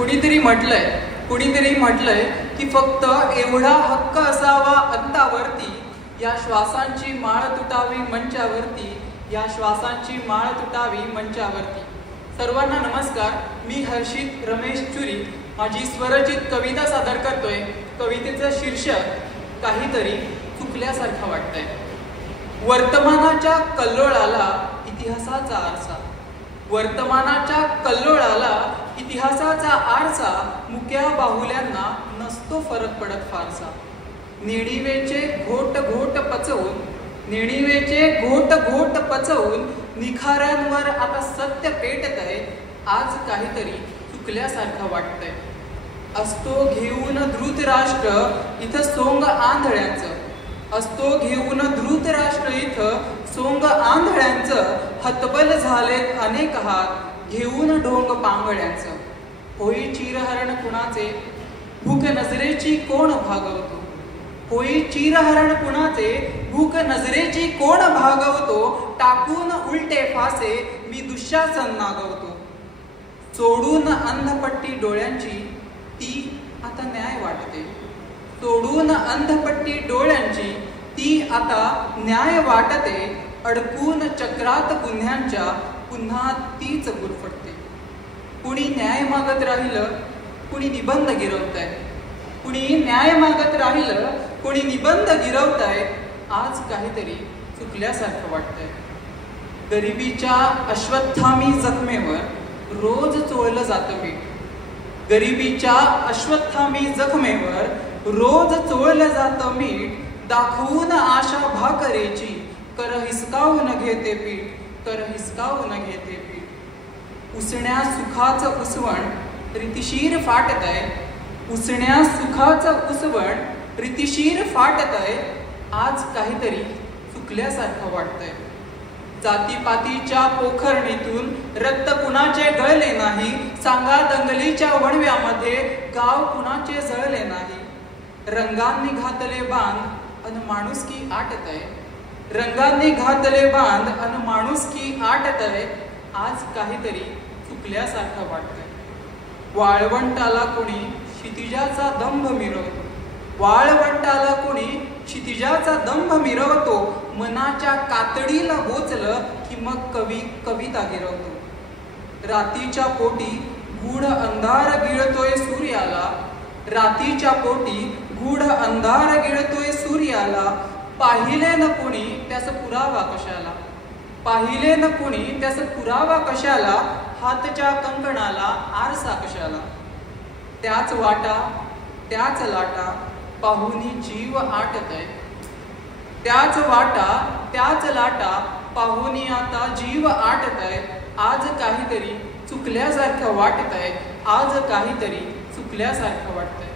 कुणीतरी म्हटलंय की फक्त एवढा हक्क असावा अंतावरती, या श्वासांची माळ तुटावी मंचावरती, या श्वासांची माळ तुटावी मंचावरती. सर्वांना नमस्कार. मी हर्षित रमेश चुरी माझी स्वरचित कविता सादर करतोय. कवितेचं शीर्षक काहीतरी चुकल्यासारखं वाटतंय. वर्तमानाच्या कल्लोळाला इतिहासाचा आरसा, वर्तमानाच्या कल्लोळाला इतिहासाचा आरसा, मुक्या बाहुल्यांना नसतो फरक पडत फारसा. निणिवेचे घोट घोट पचवून, निणिवेचे घोट घोट पचवून निखाऱ्यांवर आता सत्य पेटतंय. आज काहीतरी चुकल्यासारखं वाटतंय. असतो घेऊन धृतराष्ट्र इथं सोंग आंधळ्यांचं, असतो घेऊन धृतराष्ट्र इथं सोंग आंधळ्यांचं, हतबल झालेत अनेक हात घेऊन ढोंग पांगळ्यांचं. होई चिरहरण कुणाचे भूक नजरेची कोण भागवतो, होई चिरहरण कुणाचे भूक नजरेची कोण भागवतो. टाकून उलटे फासे मी दुःशासन नागवतो. सोडून अंधपट्टी डोळ्यांची ती आता न्याय वाटते, सोडून अंधपट्टी डोळ्यांची ती आता न्याय वाटते. अडकून चक्रात गुन्ह्यांच्या पुन्हा तीच गुरफटते. कुणी न्याय मागत राहिलं, कुणी निबंध गिरवताय, कुणी न्याय मागत राहिलं, कुणी निबंध गिरवताय. आज काहीतरी चुकल्यासारखं वाटतंय. गरिबीच्या अश्वत्थामी जखमेवर रोज चोळलं जातं मीठ, गरिबीच्या अश्वत्थामी जखमेवर रोज चोळलं जातं मीठ. दाखवून आशा भाकरेची कर हिसकावून घेते पीठ, कर हिसकावून घेते पीठ. उसण्या सुखाचं उसवण रीतिशीर फाटतंय, उसण्या सुखाचं उसवण रीतिशीर फाटतंय. आज काहीतरी चुकल्यासारखं वाटतंय. जातीपातीच्या पोखरणीतून रक्त कुणाचे गळले नाही, सांगा दंगलीच्या वणव्यामध्ये गाव कुणाचे जळले नाही. रंगांनी घातले बांध अन माणुसकी आटतय, रंगांनी घातले बांध अन माणुसकी आटतय. आज काहीतरी चुकल्यासारखं वाटतंय. वाळवंटाला कोणी क्षितिजाचा दंभ मिरवतो, वाळवंटाला कोणी क्षितिजाचा दंभ मिरवतो. मनाच्या कातडीला बोचलं की मग कविता गिरवतो. रातीच्या पोटी गूढ अंधार गिळतोय सूर्याला, रातीच्या पोटी गूढ अंधार गिळतोय सूर्याला. पाहिले न कोणी त्यास पुरावा कशाला, पाहिले न कोणी त्यास पुरावा कशाला. हातच्या कंकणाला आरसा कशाला. त्याच वाटा त्याच लाटा पाहुनी जीव आटतय, त्याच वाटा त्याच लाटा पाहुनी आता जीव आटतय. आज काहीतरी चुकल्यासारखं वाटतंय, आज काहीतरी चुकल्यासारखं वाटतंय.